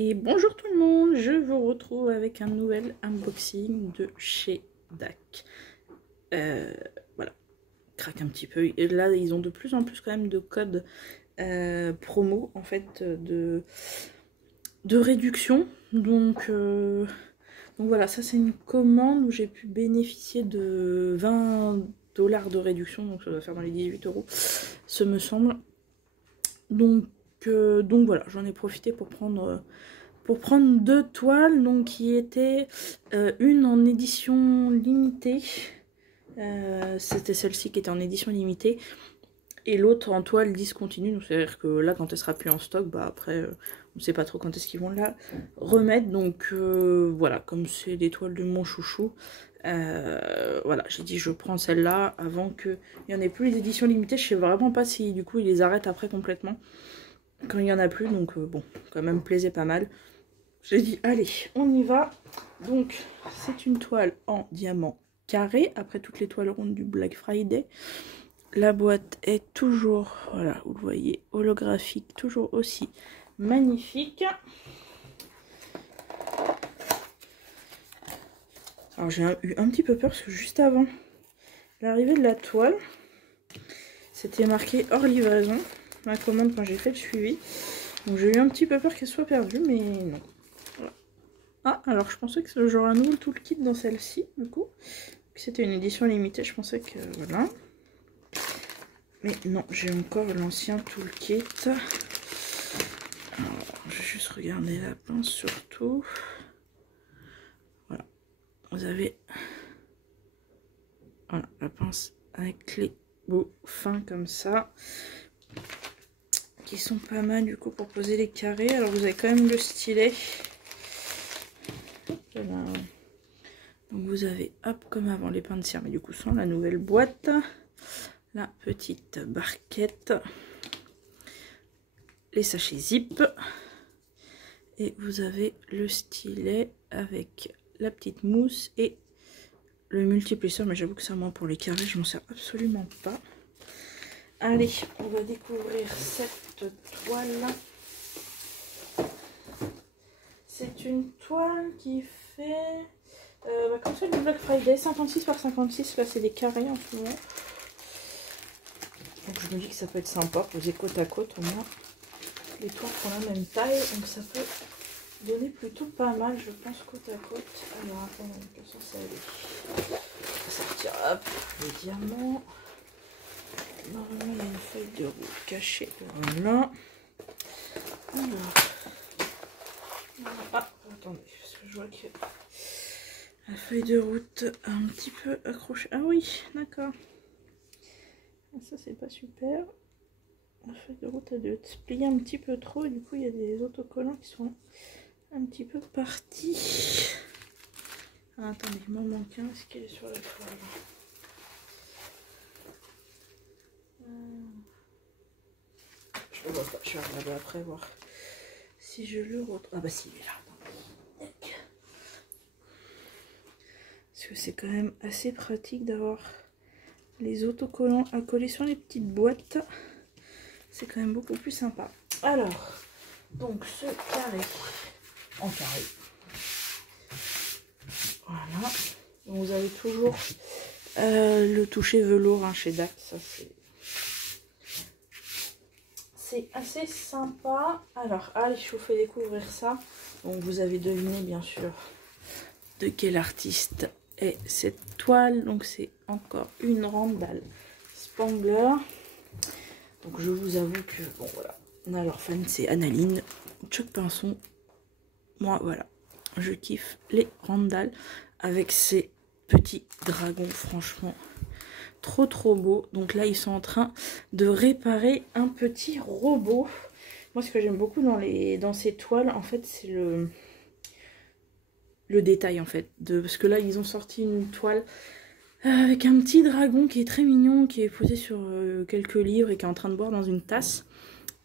Et bonjour tout le monde, je vous retrouve avec un nouvel unboxing de chez DAC. Voilà, craque un petit peu. Et là, ils ont de plus en plus quand même de codes promo en fait de réduction. Donc voilà, ça c'est une commande où j'ai pu bénéficier de 20 $ de réduction, donc ça doit faire dans les 18 €, ce me semble. Donc voilà, j'en ai profité pour prendre 2 toiles, donc qui étaient une en édition limitée, c'était celle-ci qui était en édition limitée, et l'autre en toile discontinue, donc c'est à dire que là quand elle sera plus en stock, bah après on sait pas trop quand est-ce qu'ils vont la remettre, donc voilà, comme c'est des toiles de mon chouchou, voilà, j'ai dit je prends celle-là avant qu'il y en ait plus les éditions limitées. Je sais vraiment pas si du coup ils les arrêtent après complètement quand il y en a plus, donc bon, quand même plaisait pas mal. J'ai dit allez, on y va. Donc c'est une toile en diamant carré, après toutes les toiles rondes du Black Friday. La boîte est toujours, voilà, vous le voyez, holographique, toujours aussi magnifique. Alors j'ai eu un petit peu peur parce que juste avant l'arrivée de la toile, c'était marqué hors livraison, ma commande quand j'ai fait le suivi. Donc j'ai eu un petit peu peur qu'elle soit perdue, mais non. Voilà. Ah, alors je pensais que j'aurais un nouveau toolkit dans celle-ci, du coup. C'était une édition limitée, je pensais que voilà. Mais non, j'ai encore l'ancien toolkit. Alors, je vais juste regarder la pince surtout. Voilà. Vous avez voilà, la pince avec les bouts fins comme ça. Qui sont pas mal du coup pour poser les carrés. Alors vous avez quand même le stylet. Voilà. Donc vous avez, hop, comme avant, les pains de cire, mais du coup sans la nouvelle boîte. La petite barquette. Les sachets zip. Et vous avez le stylet avec la petite mousse et le multiplisseur. Mais j'avoue que ça, moi, pour les carrés, je m'en sers absolument pas. Allez, on va découvrir cette toile. C'est une toile qui fait... comme celle du Black Friday, 56 par 56, là c'est des carrés en ce moment. Donc je me dis que ça peut être sympa, poser côte à côte au moins. Les toiles font la même taille, donc ça peut donner plutôt pas mal, je pense, côte à côte. Alors attendez, quelle sont celles-là? On va sortir, hop, les diamants. Normalement il y a une feuille de route cachée, voilà. Alors, ah, attendez, parce que je vois que la feuille de route a un petit peu accroché. Ah oui, d'accord. Ça c'est pas super. La feuille de route a dû se plier un petit peu trop et du coup il y a des autocollants qui sont un petit peu partis. Ah, attendez, il m'en manque un. Est-ce qu'il est sur la toile? Je le vois pas, je vais regarder après voir si je le retrouve. Ah bah si, il est là. Parce que c'est quand même assez pratique d'avoir les autocollants à coller sur les petites boîtes. C'est quand même beaucoup plus sympa. Alors, donc ce carré en carré. Voilà. Donc vous avez toujours le toucher velours hein, chez DAC. Ça c'est assez sympa. Alors, allez, je vous fais découvrir ça. Donc vous avez deviné bien sûr de quel artiste est cette toile. Donc c'est encore une Randall Spangler. Donc je vous avoue que bon voilà, alors fan c'est Analine, Chuck Pinson. Moi voilà, je kiffe les Randall avec ces petits dragons, franchement trop beau. Donc là ils sont en train de réparer un petit robot. Moi ce que j'aime beaucoup dans ces toiles en fait c'est le détail en fait, parce que là ils ont sorti une toile avec un petit dragon qui est très mignon, qui est posé sur quelques livres et qui est en train de boire dans une tasse.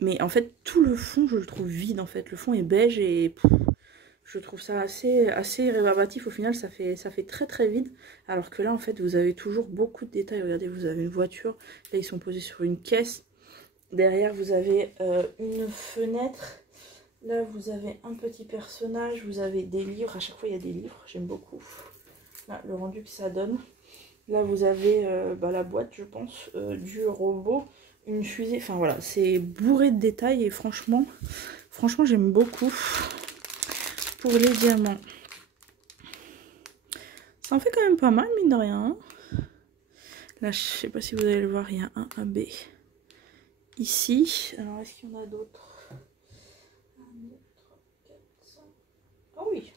Mais en fait tout le fond je le trouve vide en fait, le fond est beige et je trouve ça assez rébarbatif. Au final ça fait très vide, alors que là en fait vous avez toujours beaucoup de détails. Regardez, vous avez une voiture, là ils sont posés sur une caisse, derrière vous avez une fenêtre Là, vous avez un petit personnage, vous avez des livres. À chaque fois, il y a des livres, j'aime beaucoup. Là, le rendu que ça donne. Là, vous avez la boîte, je pense, du robot, une fusée. Enfin, voilà, c'est bourré de détails et franchement j'aime beaucoup. Pour les diamants, ça en fait quand même pas mal, mine de rien. Là, je sais pas si vous allez le voir, il y a un AB ici. Alors, est-ce qu'il y en a d'autres? 1, 2, 3, 4, 5. Ah oui.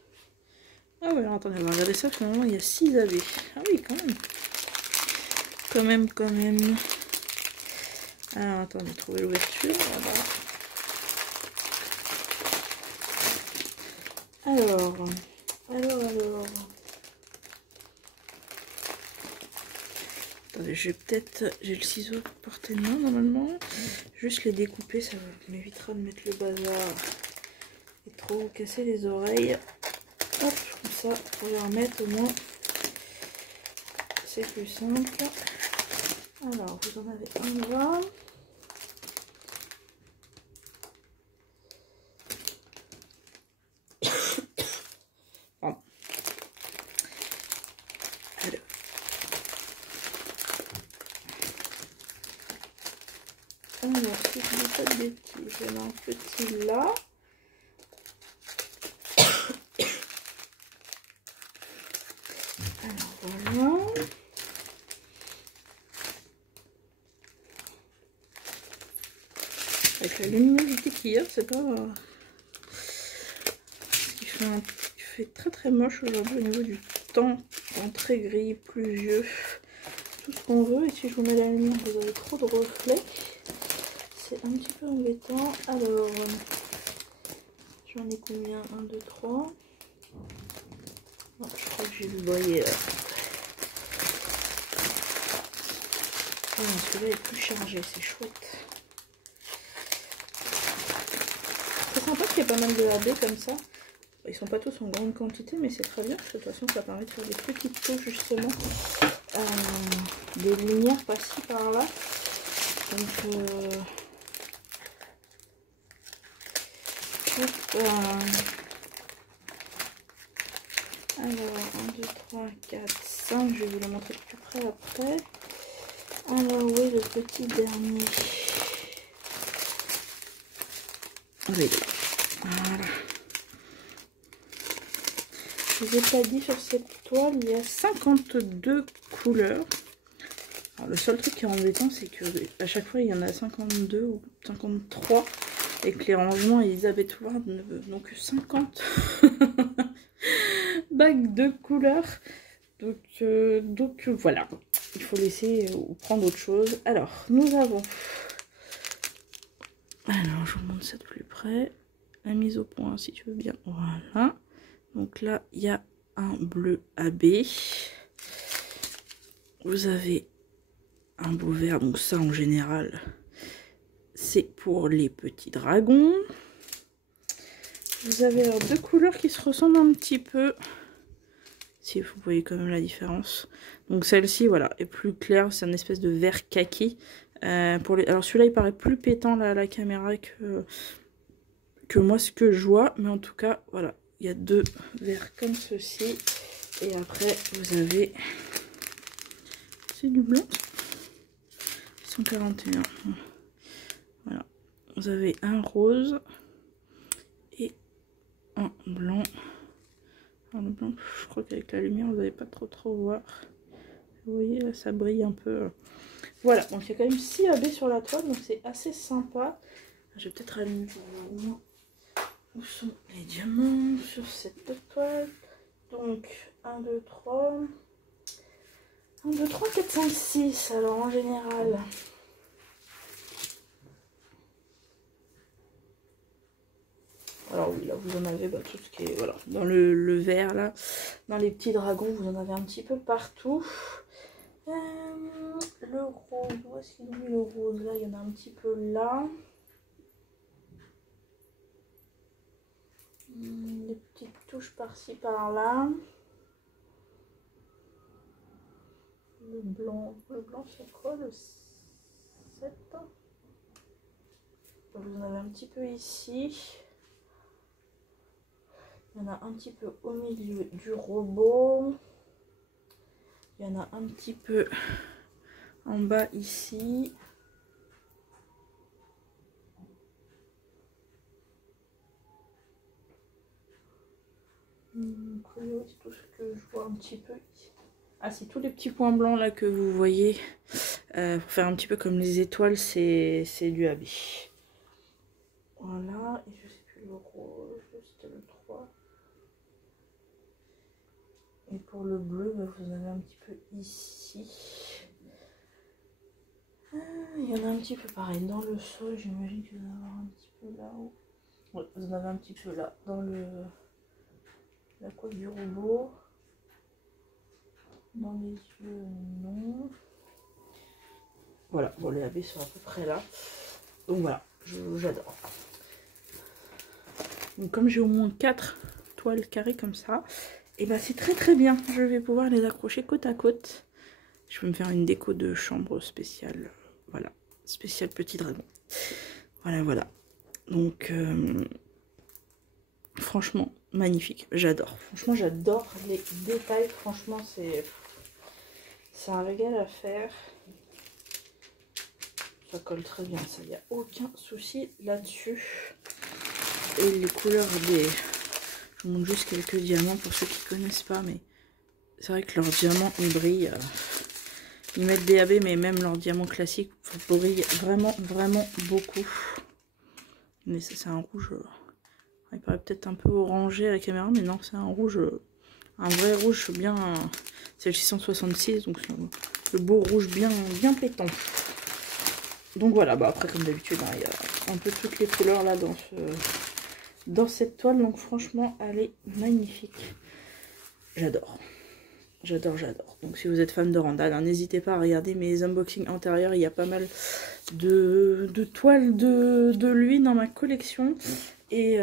Ah oui, alors attendez, on va regarder ça. Finalement, il y a 6 AB. Ah oui, quand même. Quand même. Alors, attendez, trouver l'ouverture. Voilà. Alors. Attendez, j'ai le ciseau à portée de main normalement. Juste les découper, ça m'évitera de mettre le bazar et trop casser les oreilles. Hop, comme ça, pour les remettre au moins, c'est plus simple. Alors, vous en avez un là. Pardon. Alors, si je ne dis pas de bêtises, j'en ai un petit là. Alors, voilà. Avec la luminosité qu'il y a, c'est pas... Il fait très moche aujourd'hui au niveau du temps. Très gris, pluvieux. Tout ce qu'on veut. Et si je vous mets la lumière, vous avez trop de reflets. C'est un petit peu embêtant. Alors, j'en ai combien? 1, 2, 3. Non, je crois que j'ai le boyer là. Celui-là est plus chargé, c'est chouette. C'est sympa qu'il y ait pas mal de AB comme ça. Ils sont pas tous en grande quantité, mais c'est très bien. Parce que de toute façon, ça permet de faire des petites touches justement. Des lumières par-ci par-là. Donc, alors, 1, 2, 3, 4, 5. Je vais vous le montrer de plus près après. Alors, oui, le petit dernier. Oui. Voilà. Je vous ai pas dit, sur cette toile, il y a 52 couleurs. Alors, le seul truc qui est embêtant, c'est que à chaque fois, il y en a 52 ou 53. Et que les rangements Elisabeth Ward n'ont que 50 bagues de couleurs. Donc voilà, il faut laisser ou prendre autre chose. Alors, nous avons... Alors, je vous montre ça de plus près. La mise au point, si tu veux bien. Voilà. Donc là, il y a un bleu AB. Vous avez un beau vert. Donc ça, en général, c'est pour les petits dragons. Vous avez alors deux couleurs qui se ressemblent un petit peu. Si vous voyez quand même la différence. Donc celle-ci, voilà, est plus claire. C'est une espèce de vert kaki. Alors celui-là, il paraît plus pétant là, à la caméra que moi, ce que je vois. Mais en tout cas, voilà, il y a deux verts comme ceci. Et après, vous avez... C'est du blanc. 141. Voilà. Vous avez un rose et un blanc. Alors, le blanc, je crois qu'avec la lumière, vous n'allez pas trop voir. Vous voyez, là, ça brille un peu. Voilà, donc il y a quand même 6 AB sur la toile, donc c'est assez sympa. Je vais peut-être allumer pour voir au moins où sont les diamants sur cette toile. Donc, 1, 2, 3. 1, 2, 3, 4, 5, 6. Alors, en général... Alors oui, là vous en avez tout ce qui est, voilà, dans le vert là, dans les petits dragons, vous en avez un petit peu partout. Le rose, où est-ce qu'ils ont mis le rose? Là, il y en a un petit peu là. Des petites touches par-ci par-là. Le blanc c'est quoi? Le 7. Vous en avez un petit peu ici. Il y en a un petit peu au milieu du robot. Il y en a un petit peu en bas ici. C'est tout ce que je vois un petit peu ici. Ah, c'est tous les petits points blancs là que vous voyez. Pour faire un petit peu comme les étoiles, c'est du habit. Voilà, et je sais plus le rouge, c'était le 3. Et pour le bleu, bah, vous en avez un petit peu ici. Il y en a un petit peu pareil dans le sol, j'imagine que vous en avez un petit peu là-haut. Ouais, vous en avez un petit peu là, dans la coiffe du robot. Dans les yeux, non. Voilà, bon, les habits sont à peu près là. Donc voilà, j'adore. Donc comme j'ai au moins 4 toiles carrées comme ça, et bah c'est très très bien. Je vais pouvoir les accrocher côte à côte. Je vais me faire une déco de chambre spéciale. Voilà, spécial petit dragon. Voilà, voilà. Donc franchement, magnifique. J'adore. Franchement, j'adore les détails. Franchement, c'est un régal à faire. Ça colle très bien, ça, il n'y a aucun souci là-dessus. Et les couleurs des... Je vous montre juste quelques diamants pour ceux qui ne connaissent pas, mais c'est vrai que leurs diamants, ils brillent. Ils mettent des AB, mais même leurs diamants classiques brillent vraiment, vraiment beaucoup. Mais ça, c'est un rouge... Il paraît peut-être un peu orangé à la caméra, mais non, c'est un rouge... Un vrai rouge bien... C'est le 666, donc c'est le beau rouge bien pétant. Donc voilà, bah après comme d'habitude, hein, il y a un peu toutes les couleurs là dans cette toile. Donc franchement, elle est magnifique. J'adore. J'adore, j'adore. Donc si vous êtes fan de Randall, hein, n'hésitez pas à regarder mes unboxings antérieurs. Il y a pas mal de toiles de lui dans ma collection. Et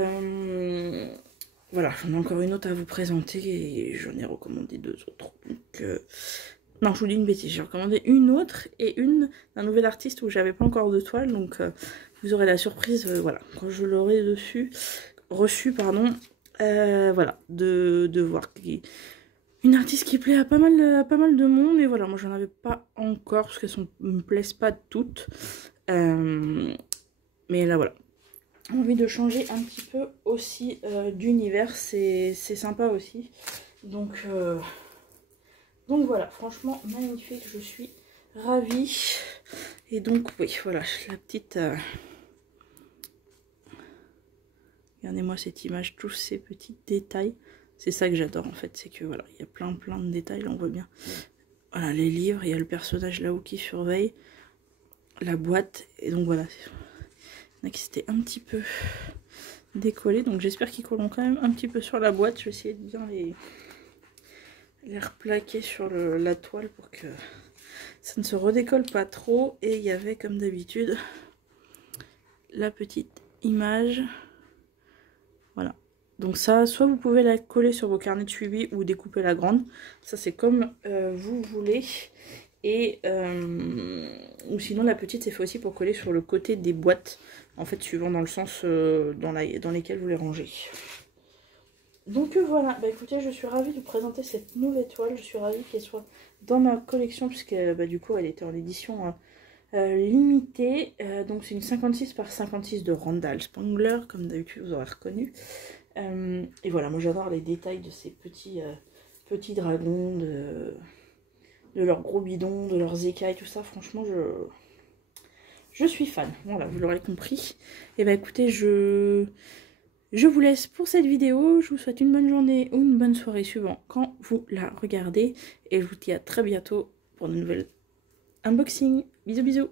voilà, j'en ai encore une autre à vous présenter. Et j'en ai recommandé 2 autres. Donc... non, je vous dis une bêtise, j'ai recommandé une autre et une d'un nouvel artiste où j'avais pas encore de toile, donc vous aurez la surprise, voilà, quand je l'aurai reçu, pardon, voilà, de voir une artiste qui plaît à pas mal de monde, et voilà, moi j'en avais pas encore, parce qu'elles me plaisent pas toutes, mais là voilà. Envie de changer un petit peu aussi d'univers, c'est sympa aussi, donc voilà, franchement magnifique, je suis ravie. Et donc oui, voilà, la petite... Regardez-moi cette image, tous ces petits détails. C'est ça que j'adore en fait, c'est que voilà, il y a plein de détails, là on voit bien. Voilà, les livres, il y a le personnage là-haut qui surveille, la boîte, et donc voilà. Il y en a qui s'étaient un petit peu décollés, donc j'espère qu'ils colleront quand même un petit peu sur la boîte. Je vais essayer de bien les replaquer sur la toile pour que ça ne se redécolle pas trop. Et il y avait comme d'habitude la petite image, voilà. Donc ça, soit vous pouvez la coller sur vos carnets de suivi ou découper la grande, ça c'est comme vous voulez. Et ou sinon la petite c'est fait aussi pour coller sur le côté des boîtes, en fait suivant dans le sens dans lesquels vous les rangez. Donc voilà, bah écoutez, je suis ravie de vous présenter cette nouvelle toile. Je suis ravie qu'elle soit dans ma collection, puisque bah, du coup elle était en édition limitée. Donc c'est une 56 par 56 de Randall Spangler, comme d'habitude vous aurez reconnu. Et voilà, moi j'adore les détails de ces petits dragons, de leurs gros bidons, de leurs écailles, tout ça. Franchement, je suis fan. Voilà, vous l'aurez compris. Et bah écoutez, je vous laisse pour cette vidéo. Je vous souhaite une bonne journée ou une bonne soirée suivant quand vous la regardez. Et je vous dis à très bientôt pour de nouvelles unboxings. Bisous bisous.